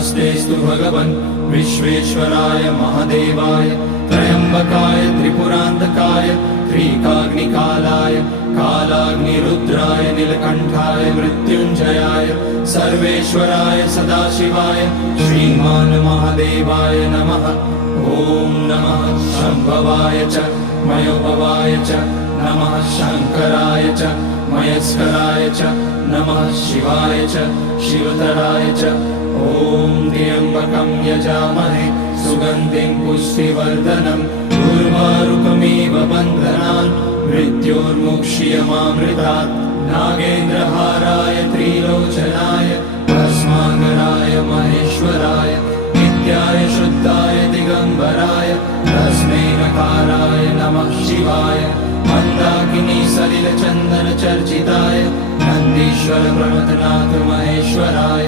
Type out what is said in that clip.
नमस्तेस्तु भगवन् विश्वेश्वराय महादेवाय त्र्यम्बकाय त्रिपुरान्तकाय त्रिकाग्निकालाय कालाग्निरुद्राय नीलकण्ठाय मृत्युञ्जयाय सर्वेश्वराय सदाशिवाय श्रीमान् महादेवाय नमः। ॐ नमः शम्भवाय च मयोभवाय च नमः शङ्कराय च मयस्कराय च नमः शिवाय च शिवतराय च। ॐ त्र्यम्बकं यजामहे सुगन्धिं पुष्टिवर्धनम् उर्वारुकमिव बन्धनान् मृत्योर्मुक्ष्यमामृतात्। नागेन्द्रहाराय त्रिलोचनाय भस्माङ्गराय महेश्वराय नित्याय शुद्धाय दिगम्बराय तस्मै नकाराय नमः शिवाय। मन्दाकिनी सलिलचन्दनचर्चिताय नन्दीश्वर प्रमथनाथ महेश्वराय